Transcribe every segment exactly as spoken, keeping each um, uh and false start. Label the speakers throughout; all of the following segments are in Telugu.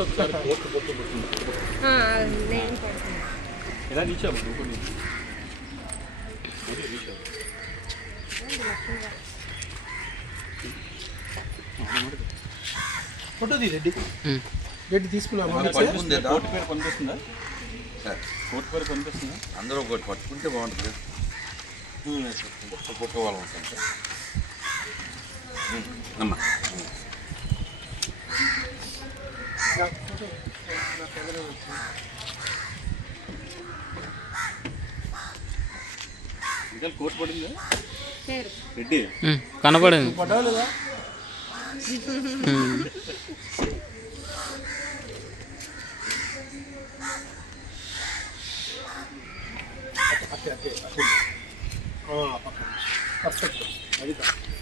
Speaker 1: ఒకసారి పోస్ట్ పొట్టు ఎలా తీసాము నువ్వు కొన్ని
Speaker 2: ఫోటోది రెడ్డి రెడ్డి తీసుకున్నాము
Speaker 1: కోర్టు పేరు పనిపిస్తుందా కోర్టు పేరు పనిపిస్తుందా
Speaker 3: అందరూ ఒకటి పట్టుకుంటే బాగుంటుంది పుట్ట వాళ్ళు ఉంటుంది అమ్మా
Speaker 1: ఇంకా కోర్టు పడిందా రెడ్డి
Speaker 4: కనపడింది
Speaker 2: పడవలేదా అట్టే అట్టే అట్టే పక్కన పర్ఫెక్ట్ అది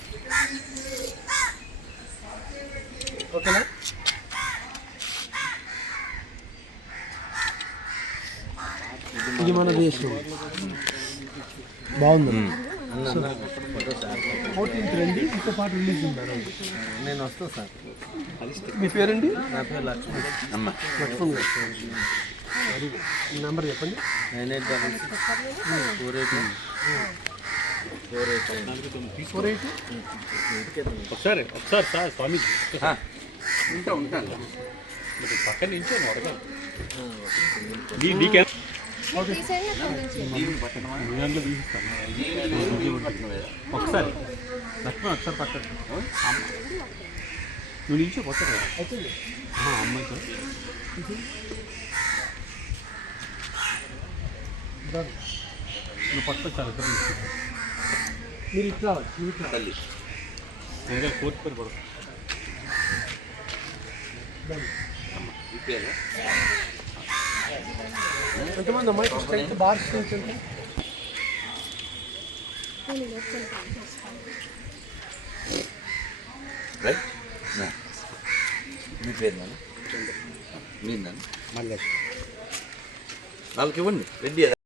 Speaker 2: ఓకేనా ఇది మన దేశం బాగుంది ఫోర్టీన్త్ రండి ఇంకో పాట రిలీజ్ ఉంటారు
Speaker 3: నేను వస్తాను సార్
Speaker 2: మీ పేరండి
Speaker 3: నా పేరు లక్ష్మణ్ అమ్మ
Speaker 2: లక్ష్మణ్ గారు మీ నెంబర్ చెప్పండి
Speaker 3: nine eight double six four eight four eight
Speaker 2: four eight
Speaker 1: ఒకసారి ఒకసారి సార్ స్వామి
Speaker 3: ఉంటా ఉంటాను
Speaker 1: పక్కన నుంచి అడగాలి నీకే దాంట్లో తీసిస్తాను ఒకసారి లక్ష్మణ్ ఒకసారి పక్కన నువ్వు నిల్చో పక్కన అమ్మాయి సార్ నువ్వు పక్కన సార్ ఇద్దరు
Speaker 2: మీరు ఇట్లా మీరు ఇట్లా
Speaker 3: తల్లి
Speaker 1: నేను కోర్టు పేరు పడదు
Speaker 2: ఎంతమంది అమ్మాయి స్ట్రెంత్ బార్ స్ట్రెంత్ ఎంత
Speaker 3: రైట్ మీ పేరు నాన్న మీరు నాన్న
Speaker 1: మళ్ళీ
Speaker 3: వాళ్ళకి ఇవ్వండి రెడ్డి